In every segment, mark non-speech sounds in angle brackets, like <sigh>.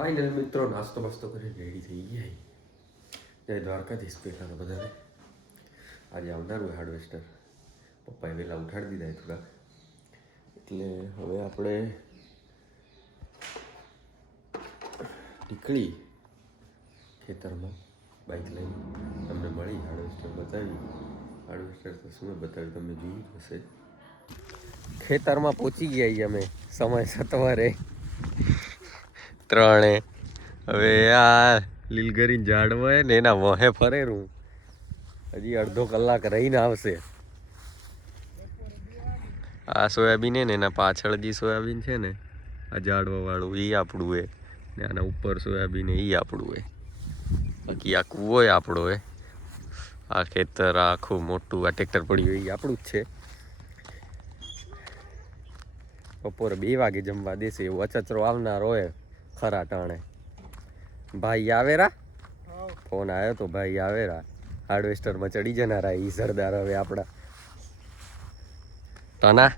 Final મિત્રો, નાસ્તો બાસ્તો કરીને રેડી થઈ ગયા જય દ્વારકાધીશ પહેલાં બધાને. આજે આવનારું હાર્વેસ્ટર પપ્પાએ વહેલા ઉઠાડી દીધા થોડા. એટલે હવે આપણે નીકળી ખેતરમાં બાઇક લઈને તમને મળી હાર્ડવેસ્ટર બતાવી. હાર્વેસ્ટર તો શું બતાવી તમે જોયું હશે. ખેતરમાં પહોંચી ગયા અમે, સમય સતવારે. ત્રણે. હવે આ લીલગરી ઝાડ હોય ને એના વહે ફરેરું હજી અડધો કલાક રહીને આવશે. આ સોયાબીન ને એના પાછળ જે સોયાબીન છે ને, આ ઝાડવા વાળું એ આપણું એ ને આના ઉપર સોયાબીન એ આપણું એ બાકી આ કૂવો આપણો એ આ ખેતર આખું મોટું, આ ટ્રેક્ટર પડ્યું એ આપણું જ છે. બપોરે બે વાગે જમવા દેશે, એવો અચચરો આવનાર હોય. ખરા ટાણે. ભાઈ આવેરા? ફોન આવ્યો તો ભાઈ આવેરા. હાર્વેસ્ટરમાં ચડી જનારા ઈ સરદાર હવે આપણા તના?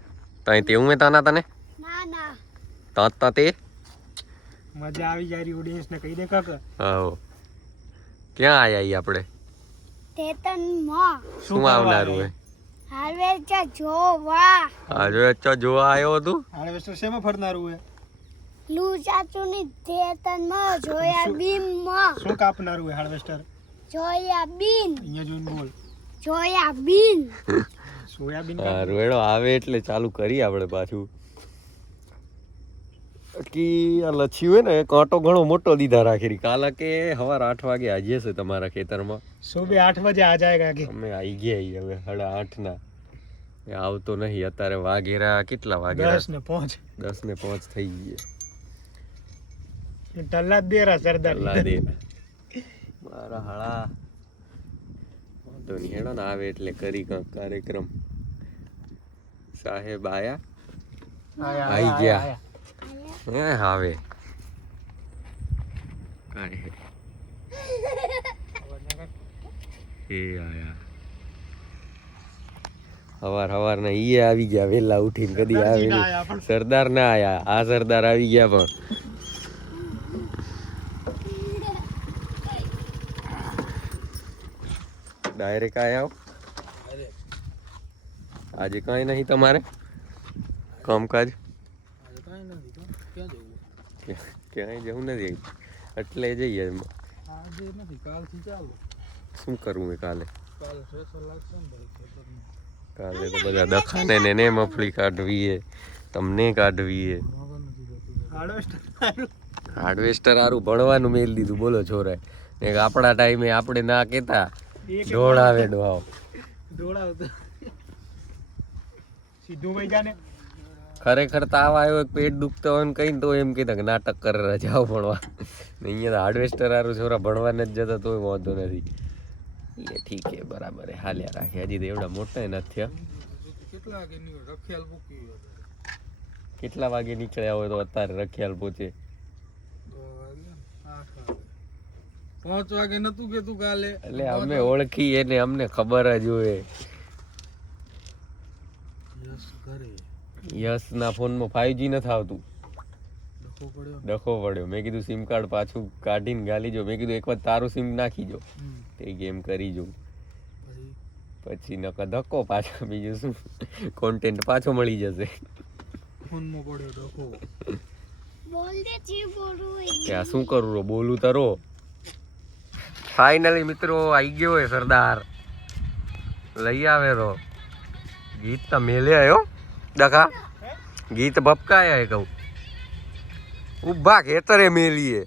તઈ તેવું મેં તના તને? ના ના ત ત? તે મજા આવી જાય ઓડિયન્સ ને કહી દે કાક. આવો. ક્યાં આયા ઈ આપણે તેતનમાં. શું આવનારું હે? હાર્વેસ્ટર જોવા. હાર્વેસ્ટર જોવા આવ્યો તું હાર્વેસ્ટર શેમાં ફરનારું હે? લુ ધેતનમાં જોયા બીમમાં. શું કાપનારું હોય હાર્વેસ્ટર? સોયાબીન અહીંયા જોઈને બોલ. સોયાબીન સોયાબીન હા રોયડો આવે એટલે ચાલુ કરી આપણે પાછું. કી આ લચ્છી હોય ને કાંટો ઘણો મોટો દીધા રાખેલી કાલા કે હવાર આઠ વાગે આજે છે તમારા ખેતરમાં. સુબે આઠ વાગે આ જાયગા કે અમે આવી ગયા હવે સાડા આઠ ના આવતો નહીં અત્યારે વાઘેરા કેટલા વાગે દસ ને પહોંચ. દસ ને પાંચ થઈ ગઈએ ટલ્લા દેરા સરદાર. દે <laughs> મારા હળા. વાંધો નહીં હેડો ને આવે એટલે કરી કંઈક કાર્યક્રમ. સાહેબ આયા? આઈ ગયા. હે આવે. કાંઈ હે. આયા. હવાર હવાર ના ઈ આવી ગયા વેલા ઉઠીને કદી આવે. સરદાર ના આયા. આ સરદાર આવી ગયા પણ. ડાયરેક્ટ આયા આવો આજે કાંઈ નહીં તમારે? કામકાજ? ક્યાંય જવું નથી એટલે જઈએ. શું કરવું એ કાલે? કાલે તો બધા દખાને ને મફળી કાઢવીએ. તમને કાઢવી હે હાર્વેસ્ટર હારું. હાર્ડવેસ્ટર સારું ભણવાનું મેલ દીધું. બોલો છોરાએ ને આપણા ટાઈમે આપણે ના કહેતા ઢોળાવે ડોહાવ દોડાવતો સીધું વઈ જાને. ખરેખર તાવ આવ્યો પેટ દુખતો હોય ને કઈ તો એમ કીધા કે નાટક કરે રજાઓ ભણવા. ને અહીંયા તો હાર્ડવેસ્ટર આરું છોરા ભણવા નથી જતા તોય વાંધો નથી. એ ઠીક છે બરાબર હે હાલ્યા રાખે. હજી તો એવડા મોટા નથી થયા. કેટલા વાગે નીકળ્યા હોય તો અત્યારે રખિયાલ પહોંચે. પાંચ વાગે નતું કેતું કાલે? એટલે અમે ઓળખીએ એને અમને ખબર જ હોય. યસ ના યશના ફોનમાં ફાઈવ નથી આવતું. ડખો પડ્યો. ડખો પડ્યો. મેં કીધું સિમ કાર્ડ પાછું કાઢીને ગાલી જો. મેં કીધું એકવાર તારું સિમ નાખી જો. તે ગેમ કરી જો. પછી? નકર ધક્કો પાછો બીજું શું? કોન્ટેન્ટ પાછો મળી જશે. ફોનમાં પડ્યો ડખો. બોલ દે જી બોલું કે આ શું કરું રો? બોલું તરો ફાઇનલી મિત્રો આવી ગયો હોય સરદાર. લઈ આવે રો ગીત તો મેલે આવ્યો ડખા. ગીત ભપકાયા હે કહું. ઊભા ખેતરે મેલીએ.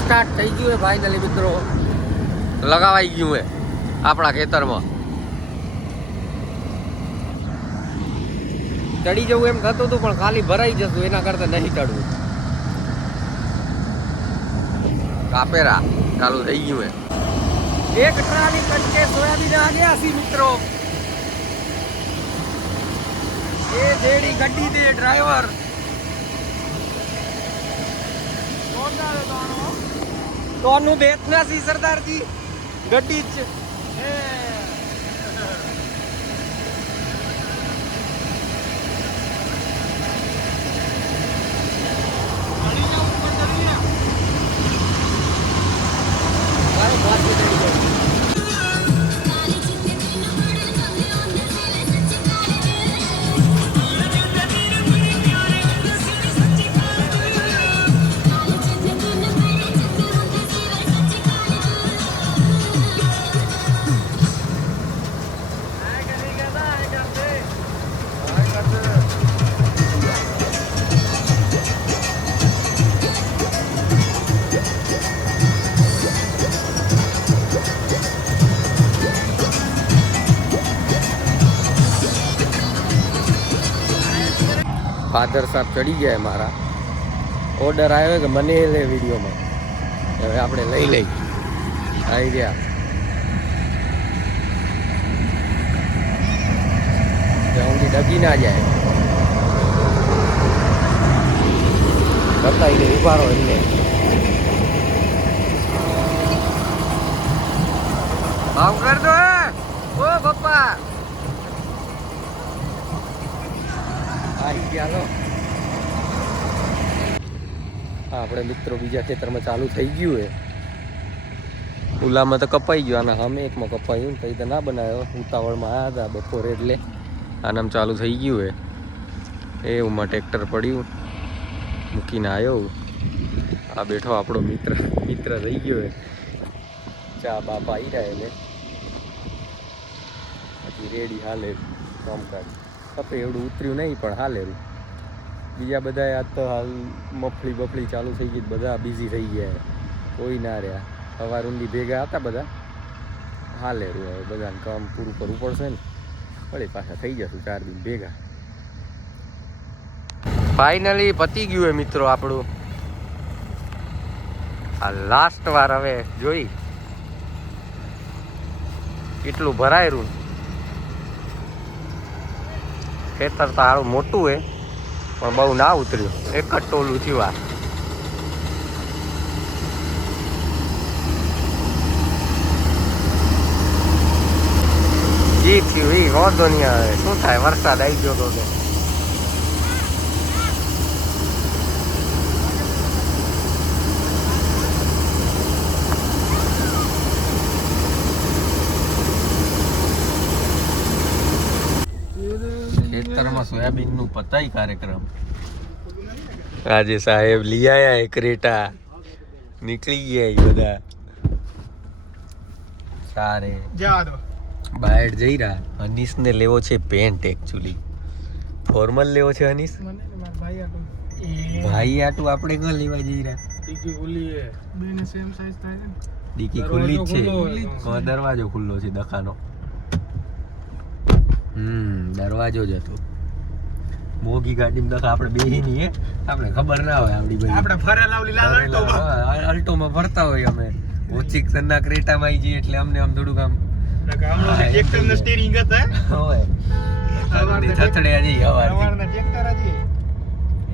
સ્ટાર્ટ થઈ ગયું હે ફાઇનલી મિત્રો. લગાવાઈ ગયું હે આપણા ખેતરમાં. ચડી જવું એમ થતું હતું, પણ ખાલી ભરાઈ જતું એના કરતાં નહીં ચડવું. કાપેરા. ચાલુ થઈ ગયું હે એક ટ્રાલી કટકે સોયાબીન આગ્યા સી મિત્રો. એ જેડી ગड्डी દે ડ્રાઈવર. તોનું બેતના સી સરદારજી. ગड्डी જ એ ફાધર સાહેબ ચડી ગયા મારા. ઓર્ડર આવ્યો કે મને લે વિડીયોમાં. હવે આપણે લઈ લઈ. આવી ગયા. સુધી ડગી ના જાય. કરતા એને રહો એટલે ભાવ કર ઓ પપ્પા. આવી ગયા, લો. આપણે મિત્રો બીજા ખેતરમાં ચાલુ થઈ ગયું હે ઉલામાં તો કપાઈ ગયો, આના સામે એકમાં કપાયું પછી તો ના બનાવ્યો. ઉતાવળમાં આવ્યા હતા બપોરે એટલે. આનામ ચાલુ થઈ ગયું હે એમાં ટ્રેક્ટર પડ્યું. મૂકીને આવ્યો આ બેઠો આપણો મિત્ર મિત્ર થઈ ગયો હે ચા બાપા આવી રહ્યા એટલે હજી રેડી હાલે. કામકાજ. કપે એવડું ઉતર્યું નહીં, પણ હાલે. બીજા બધા આજ તો હાલ મફળી બફળી ચાલુ થઈ ગઈ, બધા બિઝી થઈ ગયા. કોઈ ના રહ્યા. સવાર ઊંધી ભેગા હતા બધા. હાલે રહ્યું હવે બધાને કામ પૂરું કરવું પડશે ને. વળી પાછા થઈ જશું ચાર દિન ભેગા. ફાઇનલી પતી ગયું હે મિત્રો આપણું. આ લાસ્ટ વાર હવે જોઈ. કેટલું ભરાયેલું ખેતર તો સારું મોટું હે. પણ બહુ ના ઉતર્યું. એક જ ટોલું થયું આ. જી થયું એ વાંધો નહીં આવે. શું થાય? વરસાદ આવી ગયો તો. સોયાબીનનું પતાઈ કાર્યક્રમ. આજે સાહેબ લઈ આયા એક ક્રેટા નીકળી ગયા એ બધા. સારે. બહાર જઈ રહ્યા. અનીસને લેવો છે પેન્ટ એકચ્યુઅલી ફોર્મલ લેવો છે અનીસ ભાઈ આટું આપણે ન લેવા જઈ રહ્યા? ટીકી ખુલ્લી હે બેને સેમ સાઈઝ થાય છે ને. ડીકી ખુલ્લી જ છે. દરવાજો ખુલ્લો છે દખાનો. હમ દરવાજો જ હતો. મોગી ગાડીમાં દખા આપણે બેહી નહીં આપણે ખબર ના હોય આપડી બધી. આપણે ફરેલા ઓલી લાલ અલ્ટો માં. હા, અલ્ટોમાં ફરતા હોય અમે. ઓછી સન્ના ક્રેટામાં આવી જઈએ એટલે અમને આમ થોડુંક આમ હા, સ્ટીરિંગ હતા હોય. થથડે હજી ટ્રેક્ટર હતી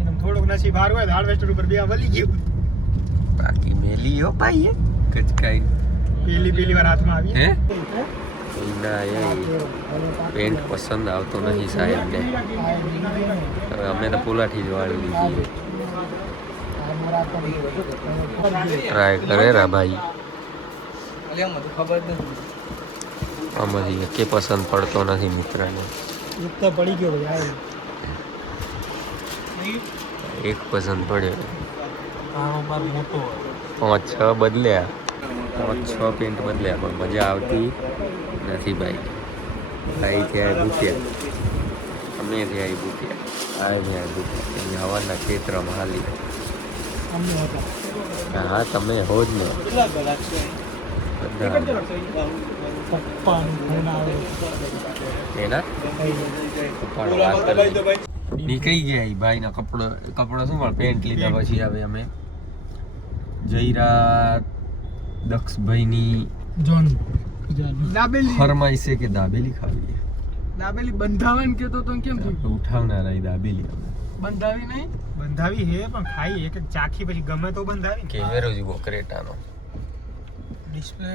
એનું થોડુંક નસીબ હારું હોય તો હાર્વેસ્ટર ઉપર બે વળી ગયું. બાકી મેલી હો ભાઈ કચકાઈ. પેલી પેલી વાર હાથમાં આવી. હે? ના એ પેન્ટ પસંદ આવતો નથી સાહેબને હવે અમે તો પુલાઠી જ વાળી લીધી ટ્રાય કરે રા ભાઈ. આમાંથી કે પસંદ પડતો નથી મિત્રને. એક પડી ગયો એક પસંદ પડ્યો. પાંચ છ બદલ્યા. પાંચ છ પેન્ટ બદલ્યા, પણ મજા આવતી. નથી ભાઈ. ભાઈ થયા ભૂતિયા. અમે ત્યાં ભૂતિયા. આ થયા ભૂતિયા. અહીં હવાના ક્ષેત્રમાં હાલી. હા તમે હો જ ને. એના? નીકળી ગયા ભાઈ ભાઈના કપડો કપડો શું પણ પેન્ટ લીધા પછી આવે અમે. જયરા દક્ષભાઈની જોન દાબેલી. ફરમાઈ કે દાબેલી ખાવી દાબેલી બંધાવન કેતો તો કેમ થયું? ઉઠાવનારા એ દાબેલી બંધાવી નહીં? બંધાવી હે પણ ખાઈ એક ચાખી પછી ગમે તો બંધાવી. કેમેરો જીવો ક્રેટાનો. ડિસ્પ્લે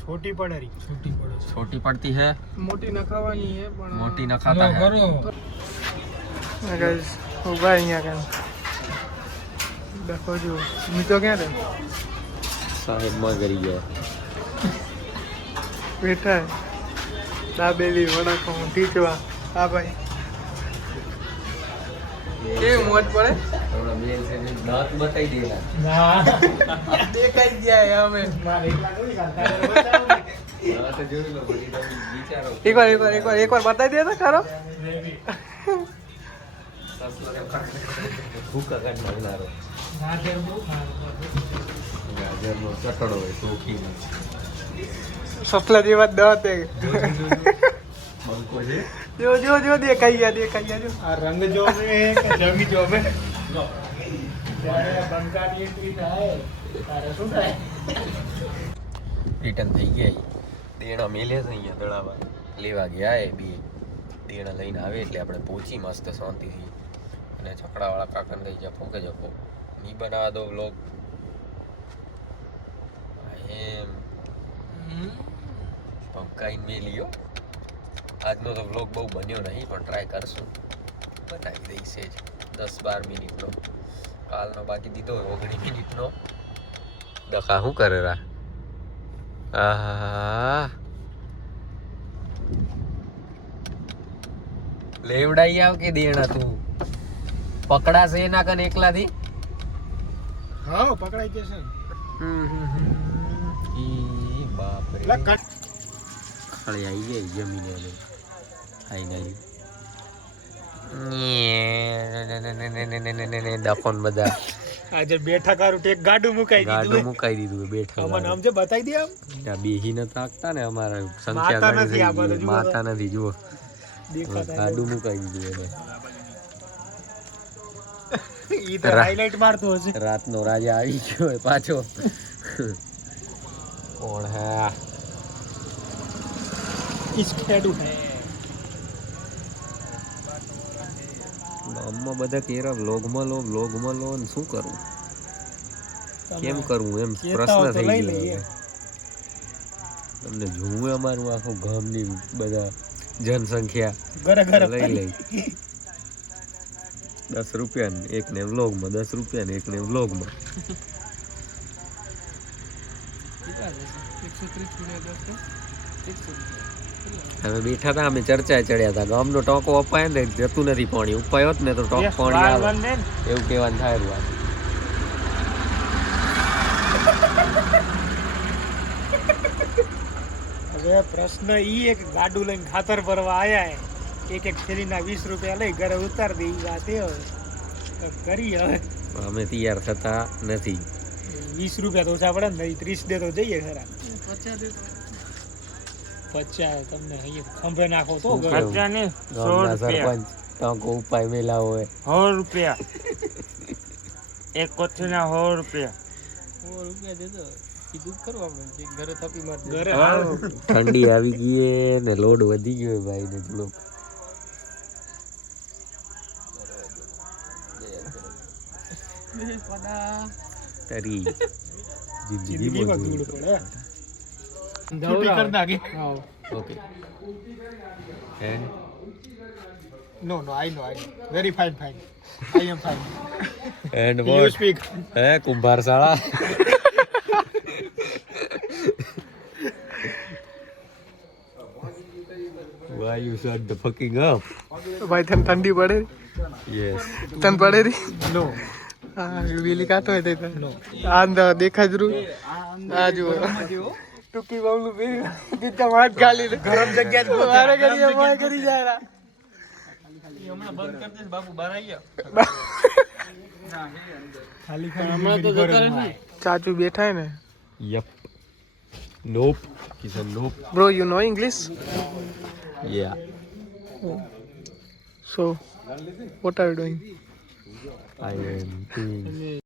છોટી પડે રી છોટી પડે છોટી પડતી હે? મોટી ન ખાવાની હે પણ મોટી ન ખાતા હે ગાઈસ ઊભા અહીંયા કામ દેખો જો મીતો ક્યાં રે સાહેબમાં કરી ગયા. બેઠા દાબેલી વડાપાઉં ઢીચવા. હા ભાઈ. કેવી મોજ પડે? દાંત બતાઈ દેલા. દેખાઈ ગયા અમે. એકવાર એકવાર એકવાર એકવાર બતાવી દે તો ખરો. ભૂકા ગાજરનો ચટડો હોય ચોખીનો. સસલા જેવા દાંત બંકો છે જો જો જો દેખાઈ ગયા દેખાઈ ગયા જો આ રંગ કે entry થાય તારે શું થાય? રિટર્ન થઈ ગયા. દેણા મેલે છે અહીંયા દડામાં લેવા ગયા એ બી. દેણા લઈને આવે એટલે આપણે પહોંચી મસ્ત શાંતિથી. અને છકડાવાળા કાકાને લઈ જા ફોકે જપો. નહીં બનાવવા દો વ્લોગ એમ. પંકાઈને મેલ્યો આજનો તો વ્લોગ બહુ બન્યો નહીં પણ ટ્રાય કરશું. બનાવી દઈશે જ. દસ બાર મિનિટનો. કાલનો બાકી દીધો હોય ઓગણીસ મિનિટનો. દખા શું કરે રા? આહા લેવડાઈ આવ કે દેણા તું? પકડાશે એના કન એકલાથી? હા પકડાઈ જશે. હમ. ઈ બાપ રે ખળી આવી ગઈ જમીને હવે. ફાઈનલી દફન બધા. આજે બેઠા કારું ટેક ગાડું મુકાઈ ગાડું મુકાઈ દીધું બેઠા આમાં નામ છે બતાવી દે આમ. બેહી ન તાકતા ને અમારા માતા સંખ્યા નથી માતા નથી જુઓ. ગાડું મુકાઈ દીધું ઈ તો હાઈલાઈટ મારતો હશે. રાતનો રાજા આવી ગયો પાછો. કોણ હા ઈસ ખેડું હે ગામમાં બધા કેરા વ્લોગમાં લો વ્લોગમાં લો ને શું કરવું કેમ કરવું એમ પ્રશ્ન થઈ ગયો. તમને જોવું અમારું આખું ગામની બધા જનસંખ્યા ઘરે ઘરે લઈ લઈ. દસ રૂપિયા ને એક ને વ્લોગમાં દસ રૂપિયા ને એક ને વ્લોગમાં અમે બેઠા હતા અમે ચર્ચા ચડ્યા હતા. ગામનો ટોકો અપાય ને જતું નથી પાણી. ઉપાય ને તો ટોક પાણી આવે. એવું કહેવાનું થાય રૂ હવે પ્રશ્ન ઈ એક ગાડું લઈને ખાતર ભરવા આયા એક એક થેલીના વીસ રૂપિયા લઈ ઘરે ઉતાર દે ઈ વાત હવે. કરી હવે. અમે તૈયાર થતા નથી. વીસ રૂપિયા તો ઓછા પડે ને ત્રીસ દે તો જઈએ ખરા. પચાસ તમને અહીંયા ખંભે નાખો તો શું ઘરે. કેવું? ગામના સરપંચ ઉપાય મેલા હોય. સો રૂપિયા. એક કોથળીના સો રૂપિયા. ઘરે હાવ. ઠંડી આવી ગઈ ને લોડ વધી ગયો ભાઈ ને થોડો તરી જિંદગી છૂટી કરી નાખી okay and no no I no I very fine fine I am fine and you what speak હે કુંભાર શાળા Why you shut the fucking up? ભાઈ તને ઠંડી પડે યસ તને પડે રી નો હા વેલી કાતો હોય તે નો આ દેખાજ દેખાય જરૂર આ જો ટૂંકી બાવલું બેરી દીધા વાત ગાલી દે ગરમ જગ્યા જ મારે કરી મારે કરી જાય ખાલી હમણાં તો જતા રહે ચાચુ બેઠા હે ને Yup. Nope. He said nope. Bro you know English Yeah. So what are you doing I am doing